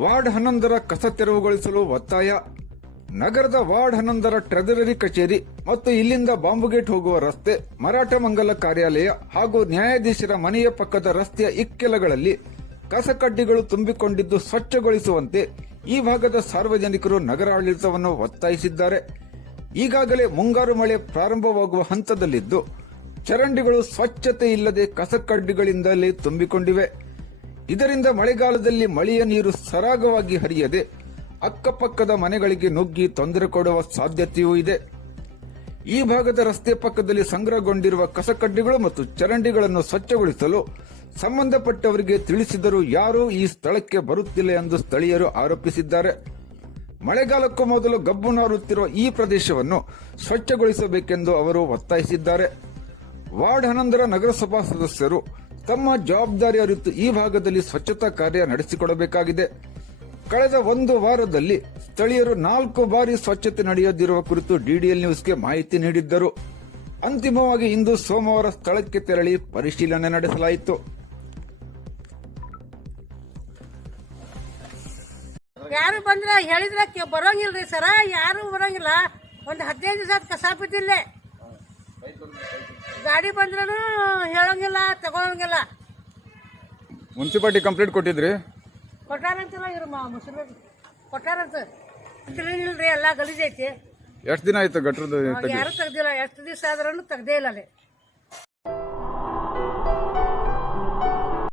Ward 11ರ ಕಸ ತೆರವುಗೊಳಿಸಲು ಒತ್ತಾಯ. ನಗರದ ವಾರ್ಡ್ 11ರ ಟ್ರೆಜರರಿ ಕಚೇರಿ ಮತ್ತು ಇಲ್ಲಿಂದ ಬಾಂಬುಗೇಟ್ ಹೋಗುವ ರಸ್ತೆ, ಮರಾಠ ಮಂಗಲ ಕಾರ್ಯಾಲಯ ಹಾಗೂ ನ್ಯಾಯಾಧೀಶರ ಮನೆಯ ಪಕ್ಕದ ರಸ್ತೆಯ ಇಕ್ಕೆಲಗಳಲ್ಲಿ ಕಸಕಡ್ಡಿಗಳು ತುಂಬಿಕೊಂಡಿದ್ದು ಸ್ವಚ್ಛಗೊಳಿಸುವಂತೆ ಈ ಭಾಗದ ಸಾರ್ವಜನಿಕರು ನಗರಾಡಳಿತವನ್ನು ಒತ್ತಾಯಿಸಿದ್ದಾರೆ. ಈಗಾಗಲೇ ಮುಂಗಾರು ಮಳೆ ಪ್ರಾರಂಭವಾಗುವ ಹಂತದಲ್ಲಿದ್ದು ಚರಂಡಿಗಳು ಸ್ವಚ್ಛತೆ ಇಲ್ಲದೆ ಕಸಕಡ್ಡಿಗಳಿಂದಲೇ ತುಂಬಿಕೊಂಡಿವೆ. ಇದರಿಂದ ಮಳೆಗಾಲದಲ್ಲಿ ಮಳೆಯ ನೀರು ಸರಾಗವಾಗಿ ಹರಿಯದೆ ಅಕ್ಕಪಕ್ಕದ ಮನೆಗಳಿಗೆ ನುಗ್ಗಿ ತೊಂದರೆ ಕೊಡುವ ಸಾಧ್ಯತೆಯೂ ಇದೆ. ಈ ಭಾಗದ ರಸ್ತೆ ಪಕ್ಕದಲ್ಲಿ ಸಂಗ್ರಹಗೊಂಡಿರುವ ಕಸಕಡ್ಡಿಗಳು ಮತ್ತು ಚರಂಡಿಗಳನ್ನು ಸ್ವಚ್ಛಗೊಳಿಸಲು ಸಂಬಂಧಪಟ್ಟವರಿಗೆ ತಿಳಿಸಿದರೂ ಯಾರೂ ಈ ಸ್ಥಳಕ್ಕೆ ಬರುತ್ತಿಲ್ಲ ಎಂದು ಸ್ಥಳೀಯರು ಆರೋಪಿಸಿದ್ದಾರೆ. ಮಳೆಗಾಲಕ್ಕೂ ಮೊದಲು ಗಬ್ಬು ನಾರುತ್ತಿರುವ ಈ ಪ್ರದೇಶವನ್ನು ಸ್ವಚ್ಛಗೊಳಿಸಬೇಕೆಂದು ಅವರು ಒತ್ತಾಯಿಸಿದ್ದಾರೆ. ವಾರ್ಡ್ 11ರ ನಗರಸಭಾ ಸದಸ್ಯರು ತಮ್ಮ ಜವಾಬ್ದಾರಿ ಅರಿತು ಈ ಭಾಗದಲ್ಲಿ ಸ್ವಚ್ಛತಾ ಕಾರ್ಯ ನಡೆಸಿಕೊಡಬೇಕಾಗಿದೆ. ಕಳೆದ ಒಂದು ವಾರದಲ್ಲಿ ಸ್ಥಳೀಯರು 4 ಬಾರಿ ಸ್ವಚ್ಛತೆ ನಡೆಯದಿರುವ ಕುರಿತು ಡಿಡಿಎಲ್ ನ್ಯೂಸ್ಗೆ ಮಾಹಿತಿ ನೀಡಿದ್ದರು. ಅಂತಿಮವಾಗಿ ಇಂದು ಸೋಮವಾರ ಸ್ಥಳಕ್ಕೆ ತೆರಳಿ ಪರಿಶೀಲನೆ ನಡೆಸಲಾಯಿತು. ಯಾರು ಬಂದ್ರ ಹೇಳಿದ್ರ ಬರೋಂಗಿಲ್ರಿ ಸರ, ಯಾರು ಬರೋಂಗಿಲ್ಲ. ಒಂದು 15 ದಿವಸ ಕಸ ಬಿದ್ದಿಲ್ಲ. ಗಾಡಿ ಬಂದ್ರೂ ಹೇಳೋಂಗಿಲ್ಲ, ತಗೊಳಂಗಿಲ್ಲ. Municipality complaint ಕೊಟ್ಟಿದ್ರಿ? ಕೊಟ್ಟಾರಂತಲ್ಲ ಇವ್ರು ಮುಸ್ಲಿಂ ಕೊಟ್ಟಾರಂತ. ಇಲ್ರಿ, ಎಲ್ಲ ಗಲೀಜ್ ಐತಿ. ಎಷ್ಟು ದಿನ ಆಯ್ತು ಗಟ್ರದ? ಯಾರು ತೆಗ್ದಿಲ್ಲ. ಎಷ್ಟು ದಿವಸ ಆದ್ರೂ ತೆಗ್ದೇ ಇಲ್ಲ ಅಲ್ಲಿ.